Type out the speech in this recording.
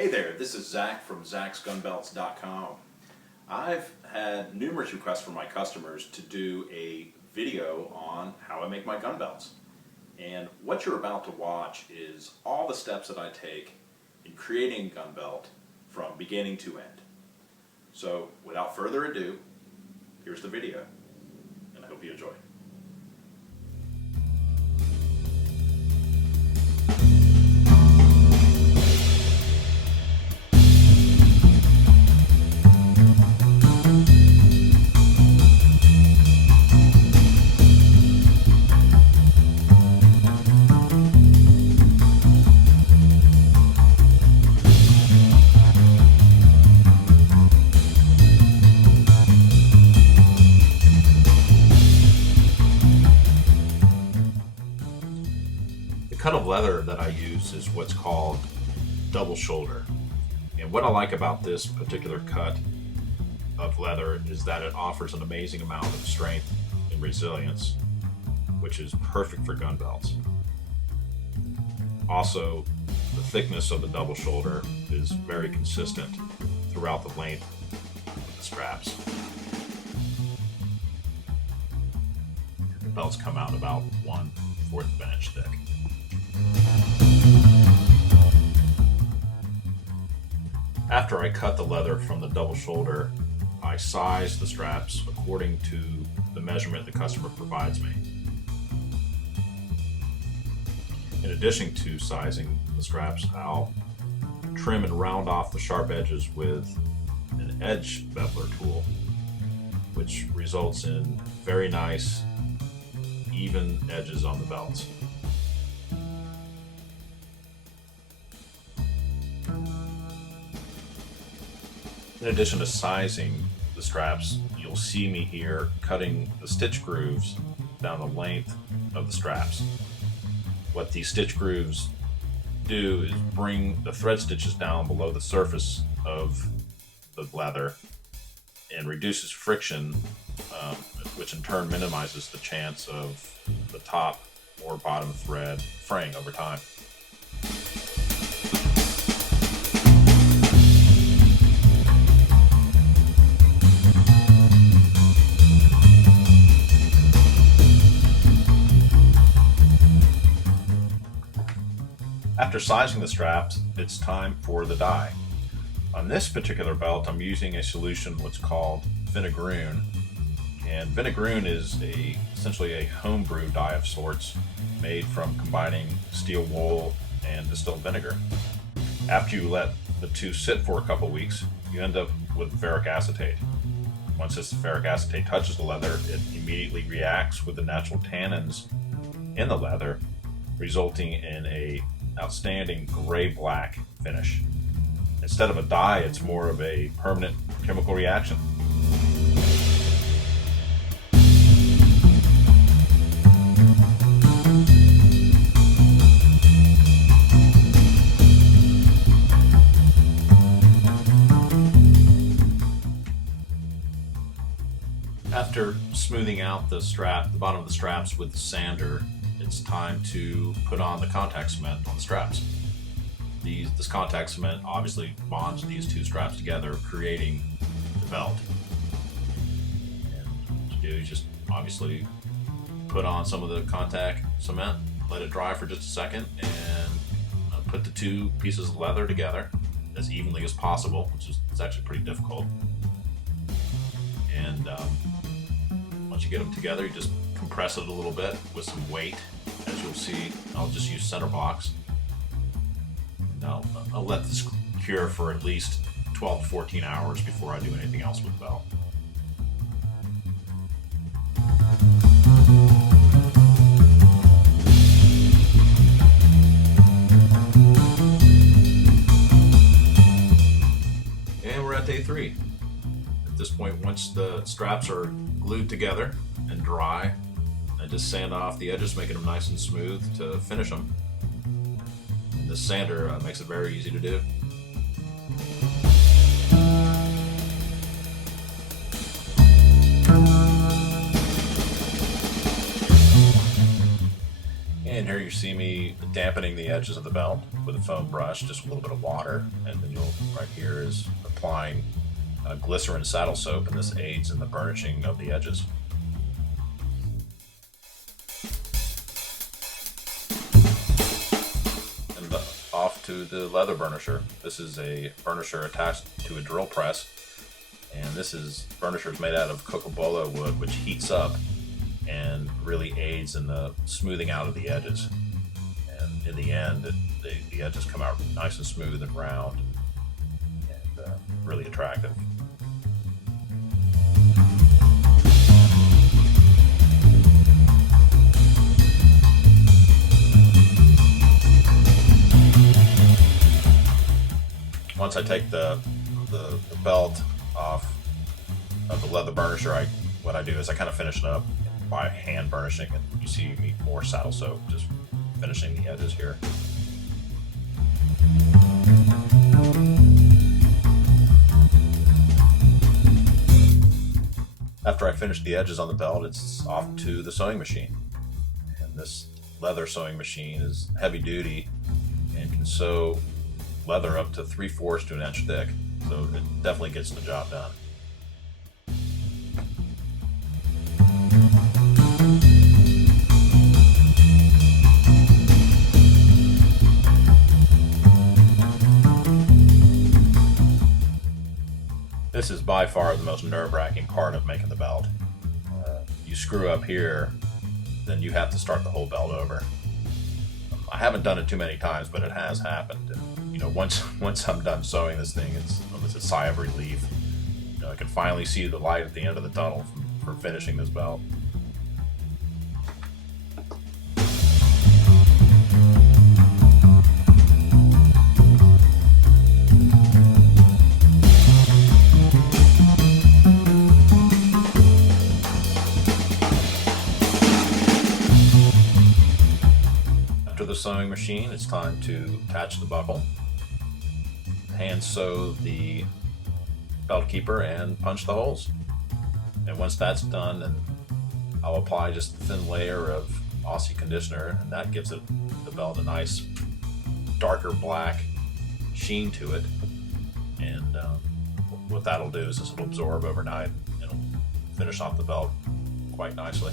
Hey there, this is Zach from Zach'sGunBelts.com. I've had numerous requests from my customers to do a video on how I make my gun belts. And what you're about to watch is all the steps that I take in creating a gun belt from beginning to end. So without further ado, here's the video, and I hope you enjoy. The cut of leather that I use is what's called double shoulder. And what I like about this particular cut of leather is that it offers an amazing amount of strength and resilience, which is perfect for gun belts. Also, the thickness of the double shoulder is very consistent throughout the length of the straps. The belts come out about 1/4 of an inch thick. After I cut the leather from the double shoulder, I size the straps according to the measurement the customer provides me. In addition to sizing the straps, I'll trim and round off the sharp edges with an edge beveler tool, which results in very nice, even edges on the belts. In addition to sizing the straps, you'll see me here cutting the stitch grooves down the length of the straps. What these stitch grooves do is bring the thread stitches down below the surface of the leather and reduces friction, which in turn minimizes the chance of the top or bottom thread fraying over time. After sizing the straps, it's time for the dye. On this particular belt, I'm using a solution what's called vinegaroon. And vinegaroon is essentially a homebrew dye of sorts made from combining steel wool and distilled vinegar. After you let the two sit for a couple weeks, you end up with ferric acetate. Once this ferric acetate touches the leather, it immediately reacts with the natural tannins in the leather, resulting in a outstanding gray-black finish. Instead of a dye, it's more of a permanent chemical reaction. After smoothing out the bottom of the straps with the sander, it's time to put on the contact cement on the straps. This contact cement obviously bonds these two straps together, creating the belt. And what you do is just obviously put on some of the contact cement, let it dry for just a second, and put the two pieces of leather together as evenly as possible, which is actually pretty difficult. And once you get them together, you just compress it a little bit with some weight. As you'll see, I'll just use center blocks. Now, I'll let this cure for at least 12 to 14 hours before I do anything else with the belt. And we're at day 3. At this point, once the straps are glued together and dry, I just sand off the edges, making them nice and smooth to finish them. And this sander makes it very easy to do. And here you're see me dampening the edges of the belt with a foam brush, just a little bit of water, and then right here is applying glycerin saddle soap, and this aids in the burnishing of the edges. And off to the leather burnisher. This is a burnisher attached to a drill press, and burnisher is made out of cocobolo wood, which heats up and really aids in the smoothing out of the edges. And in the end, the edges come out nice and smooth and round and really attractive. Once I take the belt off of the leather burnisher, what I do is I kind of finish it up by hand burnishing, and you see me more saddle soap, just finishing the edges here. After I finish the edges on the belt, it's off to the sewing machine. And this leather sewing machine is heavy duty and can sew leather up to 3/4 to an inch thick, so it definitely gets the job done. This is by far the most nerve-wracking part of making the belt. You screw up here, then you have to start the whole belt over. I haven't done it too many times, but it has happened. And, once I'm done sewing this thing, it's almost a sigh of relief. I can finally see the light at the end of the tunnel for finishing this belt. After the sewing machine, it's time to attach the buckle, hand sew the belt keeper, and punch the holes. And once that's done, then I'll apply just a thin layer of Aussie conditioner, and that gives the belt a nice darker black sheen to it. And what that'll do is this will absorb overnight and it'll finish off the belt quite nicely.